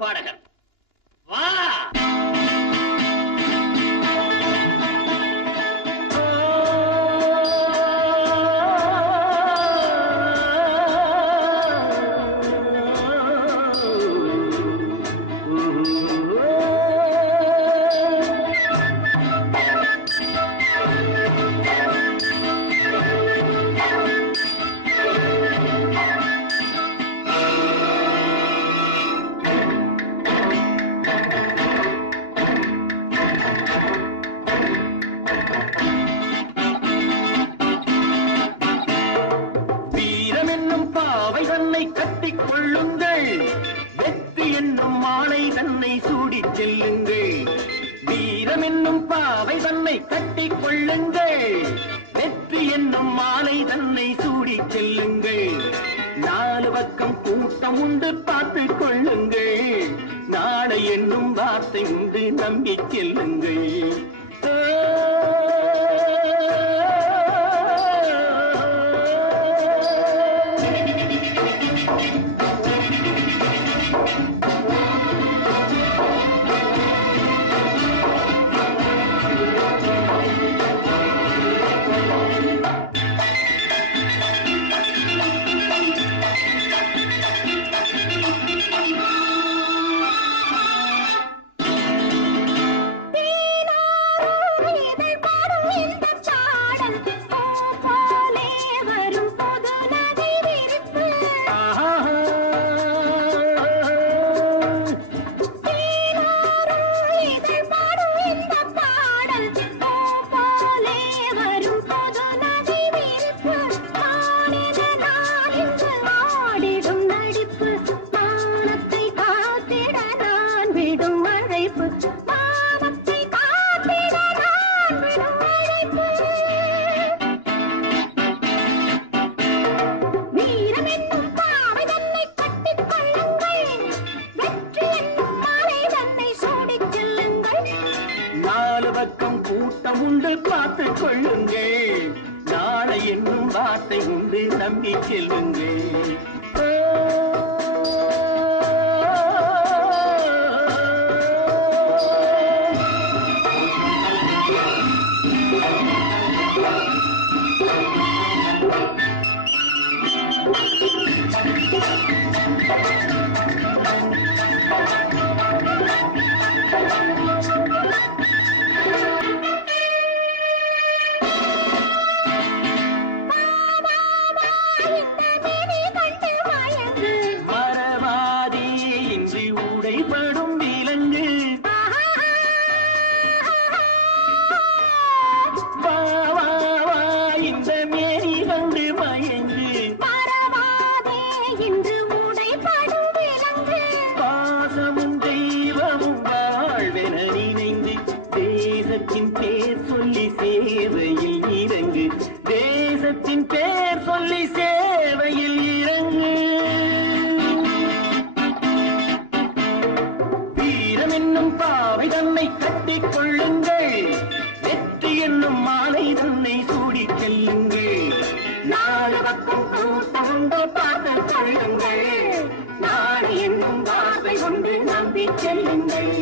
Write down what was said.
பாடகர். வா. கட்டிக் கொள்ளுங்கள், வெற்றி என்னும் மாலை தன்னை சூடிச் செல்லுங்கள். வீரம் என்னும் பாவை தன்னை கட்டிக் கொள்ளுங்கள், வெற்றி என்னும் மாலை தன்னை சூடிச் செல்லுங்கள். நாலு பக்கம் கூட்டம் உண்டு பார்த்துக் கொள்ளுங்கள், நாளை என்னும் வார்த்தை உண்டு நம்பிச் செல்லுங்கள். பக்கம் கூட்டம் உண்டு பார்த்துக் கொள்ளுங்கள், நாளை என்னும் வார்த்தை உண்டு நம்பி செல்லுங்கள். உடைபடும் விலங்கு வா வா வா இந்த மேரி வந்து மயங்கு என்று உடைபடும் விலங்கு பாசமும் தெய்வமும் வாழ்வென நினைந்து தேசத்தின் பேர் சொல்லி சேவையில் இறங்கு, தேசத்தின் பேர் சொல்லி சேவையில் இறங்கு. பாவை தன்னை கட்டிக் கொள்ளுங்கள், வெற்றி என்னும் மாலை தன்னை சூடிச் செல்லுங்கள். நாலு பக்கம் கூட்டம் பார்த்துக் கொள்ளுங்கள், நாளை என்னும் வார்த்தை கொண்டு நம்பிச் செல்லுங்கள்.